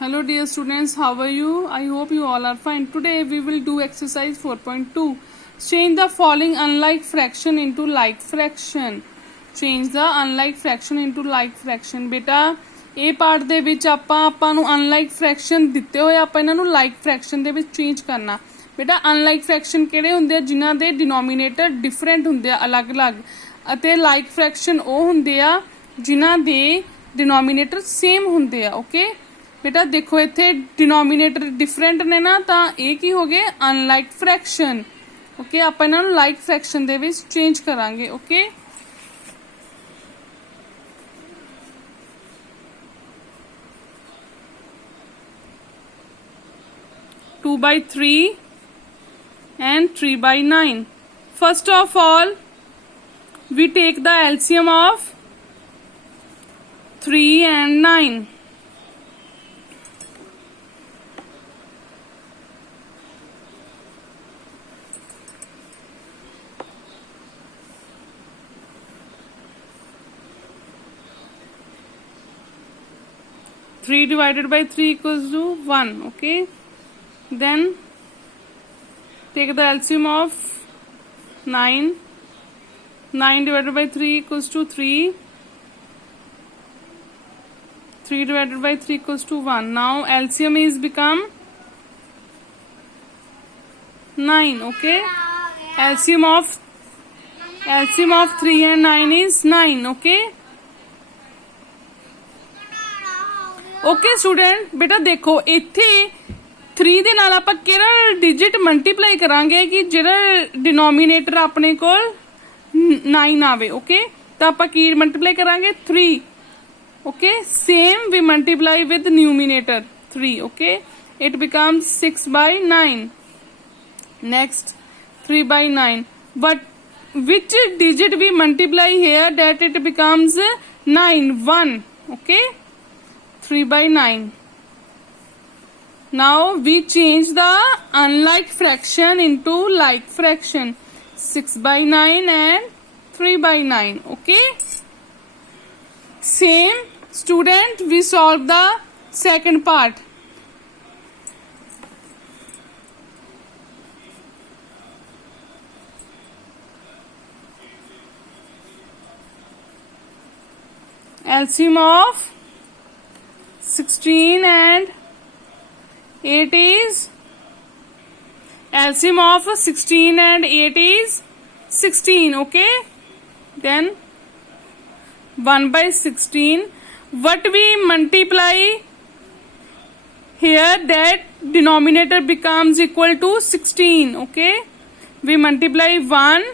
Hello dear students, how are you? I hope you all are fine. Today we will do exercise 4.2. Change the following unlike fraction into like fraction. Change the unlike fraction into like fraction. ਬੇਟਾ ਇਹ part ਦੇ ਵਿੱਚ ਆਪਾਂ ਨੂੰ ਅਨਲਾਈਕ fraction ਦਿੱਤੇ ਹੋਏ ਆਪਾਂ ਇਹਨਾਂ ਨੂੰ ਲਾਈਕ ਫ੍ਰੈਕਸ਼ਨ ਦੇ ਵਿੱਚ ਚੇਂਜ ਕਰਨਾ। ਬੇਟਾ ਅਨਲਾਈਕ ਫ੍ਰੈਕਸ਼ਨ ਕਿਹੜੇ ਹੁੰਦੇ ਆ ਜਿਨ੍ਹਾਂ ਦੇ ਡਿਨੋਮੀਨੇਟਰ ਡਿਫਰੈਂਟ ਹੁੰਦੇ ਆ ਅਲੱਗ-ਅਲੱਗ ਅਤੇ ਲਾਈਕ ਫ੍ਰੈਕਸ਼ਨ ਉਹ ਹੁੰਦੇ ਆ ਜਿਨ੍ਹਾਂ ਦੇ ਡਿਨੋਮੀਨੇਟਰ ਸੇਮ ਹੁੰਦੇ ਆ। ਓਕੇ बेटा देखो इत्थे डिनोमीनेटर डिफरेंट ने ना तो ये की हो गए अनलाइक फ्रैक्शन। ओके आप इन्हां नूं लाइक फ्रैक्शन दे विच चेंज करांगे। Okay two by three and 3/9। First of all we take the LCM of 3 and 9। 3 divided by 3 equals to 1. Okay, then take the LCM of 9. 9 divided by 3 equals to 3. 3 divided by 3 equals to 1. Now LCM is become 9. Okay, LCM of 3 and 9 is 9. Okay, okay student बेटा देखो इत्थे 3 ਦੇ ਨਾਲ ਆਪਾਂ ਕਿਹੜਾ digit multiply ਕਰਾਂਗੇ ਕਿ ਜਿਹੜਾ ਡਿਨੋਮੀਨੇਟਰ ਆਪਣੇ ਕੋਲ 9 ਆਵੇ। ਓਕੇ ਤਾਂ ਆਪਾਂ ਕੀ ਮਲਟੀਪਲਾਈ ਕਰਾਂਗੇ 3। ਓਕੇ ਸੇਮ ਵੀ multiply with numerator 3। Okay it becomes 6/9। Next 3/9 but which digit we multiply here that it becomes 9 1। okay 3/9। now we change the unlike fraction into like fraction 6/9 and 3/9। okay same student we solve the second part। LCM of 16 and 8 is LCM of 16 and 8 is 16। okay then 1/16 what we multiply here that denominator becomes equal to 16। okay we multiply 1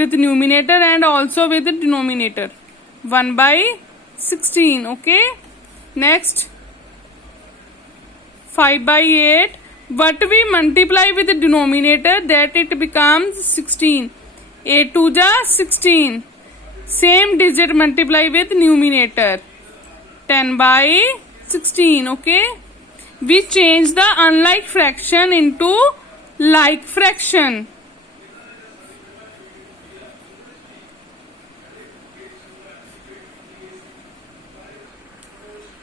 with numerator and also with the denominator 1/16। okay next 5/8 but we multiply with the denominator that it becomes 16। 8 2 जा 16 same digit multiply with numerator 10/16। okay we change the unlike fraction into like fraction।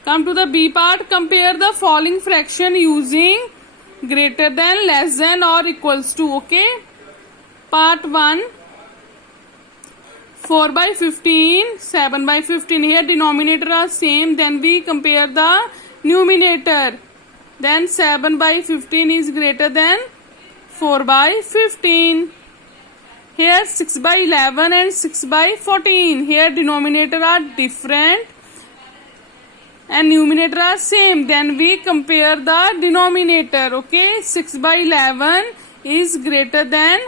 Come to the B part। compare the following fraction using greater than, less than or equals to। okay part 1 4/15 7/15 here denominator are same then we compare the numerator then 7/15 is greater than 4/15 here 6/11 and 6/14 here denominator are different and numerator are same then we compare the denominator। okay 6/11 is greater than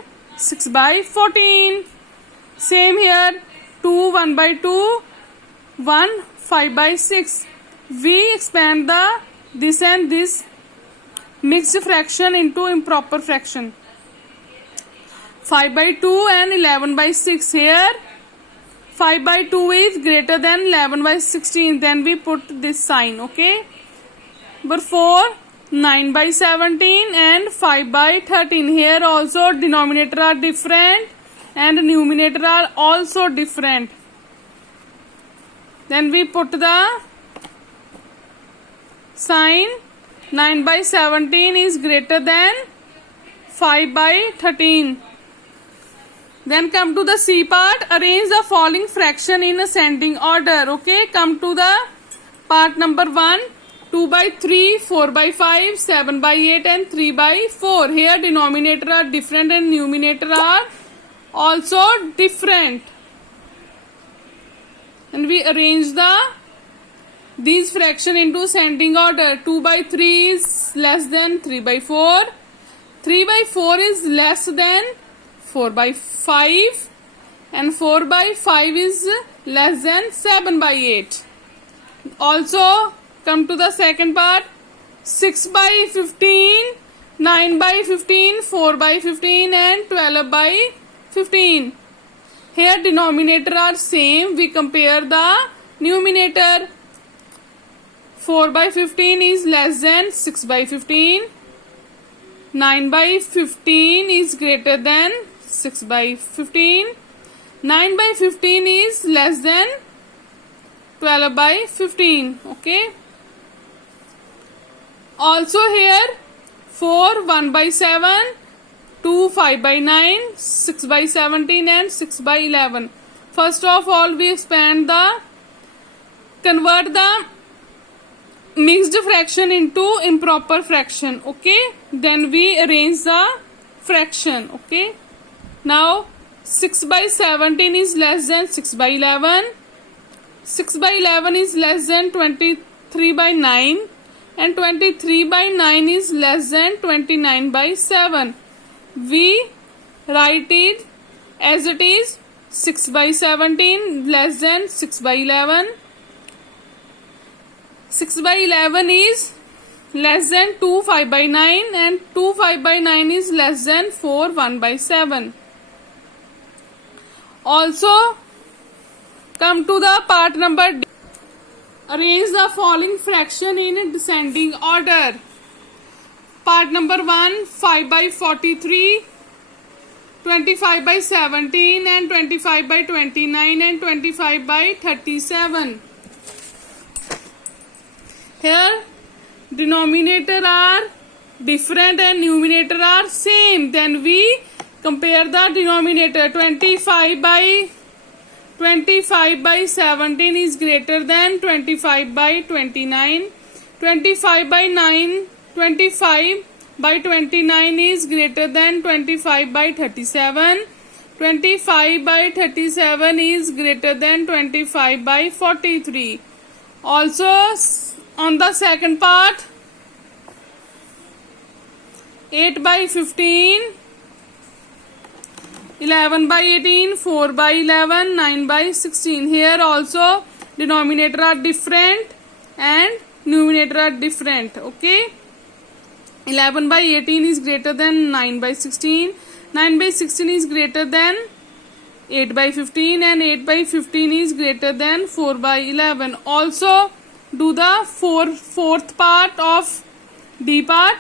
6/14 same here 2 1/2 1 5/6 we expand the this and this mixed fraction into improper fraction 5/2 and 11/6 here 5/2 is greater than 11/16 then we put this sign। okay number 4 9/17 and 5/13 here also denominator are different and numerator are also different then we put the Sign 9 by 17 is greater than 5 by 13. Then come to the C part. Arrange the following fraction in ascending order. Okay, come to the part number 1. 2 by 3, 4 by 5, 7 by 8 and 3 by 4. Here denominator are different and numerator are also different. And we arrange these fraction into ascending order. 2 by 3 is less than 3 by 4. 3 by 4 is less than 4 by 5. And 4 by 5 is less than 7 by 8. Also, come to the second part. 6 by 15, 9 by 15, 4 by 15 and 12 by 15. Here denominator are same. We compare the numerator. 4 by 15 is less than 6 by 15. 9 by 15 is greater than 6 by 15. 9 by 15 is less than 12 by 15. Okay. Also here 4 1 by 7, 2 5 by 9, 6 by 17 and 6 by 11. First of all we convert the mixed fraction into improper fraction. Okay. Then we arrange the fraction. Okay. Now 6 by 17 is less than 6 by 11. 6 by 11 is less than 23 by 9. And 23 by 9 is less than 29 by 7. We write it as it is. 6 by 17 less than 6 by 11. 6 by 11 is less than 2 5 by 9 and 2 5 by 9 is less than 4 1 by 7. Also come to the part number D. Arrange the following fraction in descending order. Part number 1, 5 by 43, 25 by 17 and 25 by 29 and 25 by 37. Here denominator are different and numerator are same. Then we compare the denominator. 25 by 17 is greater than 25 by 29. 25 by 29 is greater than 25 by 37. 25 by 37 is greater than 25 by 43. Also on the second part, 8 by 15, 11 by 18, 4 by 11, 9 by 16. Here also denominator are different and numerator are different. Okay. 11 by 18 is greater than 9 by 16. 9 by 16 is greater than 8 by 15 and 8 by 15 is greater than 4 by 11. Also do the fourth part of D part.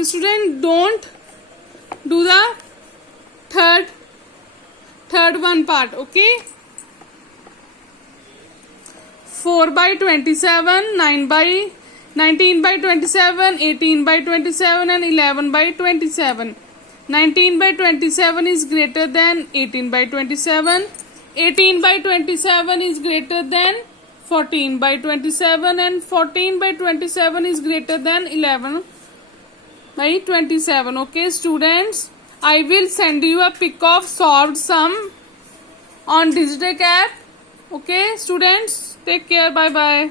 Student, don't do the third one part. Okay. 4 by 27, 19 by 27, 18 by 27 and 11 by 27. 19 by 27 is greater than 18 by 27. 18 by 27 is greater than 14 by 27 and 14 by 27 is greater than 11 by 27. Okay students, I will send you a pic of solved sum on Digitech app. Okay students, take care, bye bye.